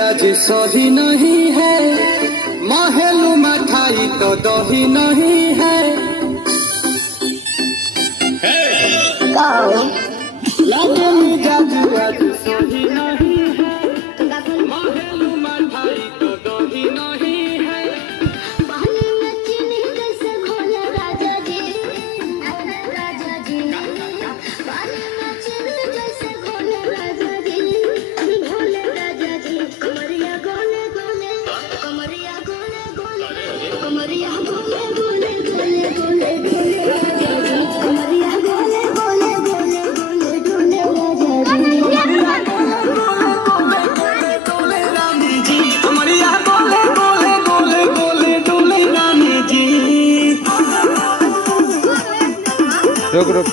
मिजाज सही नहीं है, महलू मठाई तो दही नहीं है। लगे मिजाज आज सही नहीं है, महलू मठाई तो दही नहीं है। पानी में चीनी जैसे घोले राजा जी, राजा जी। पानी में चीनी जैसे घोले राजा जी, घोले राजा जी। कमरिया गोले गोले, कमरिया गोले गोले, कमरिया गोले गोले गोले गोले गोले राजा जी। कमरिया गोले गोले गोले गोले गोले राजा जी। कमरिया गोले गोले गोले गोले डोले रानी जी। रुक रुक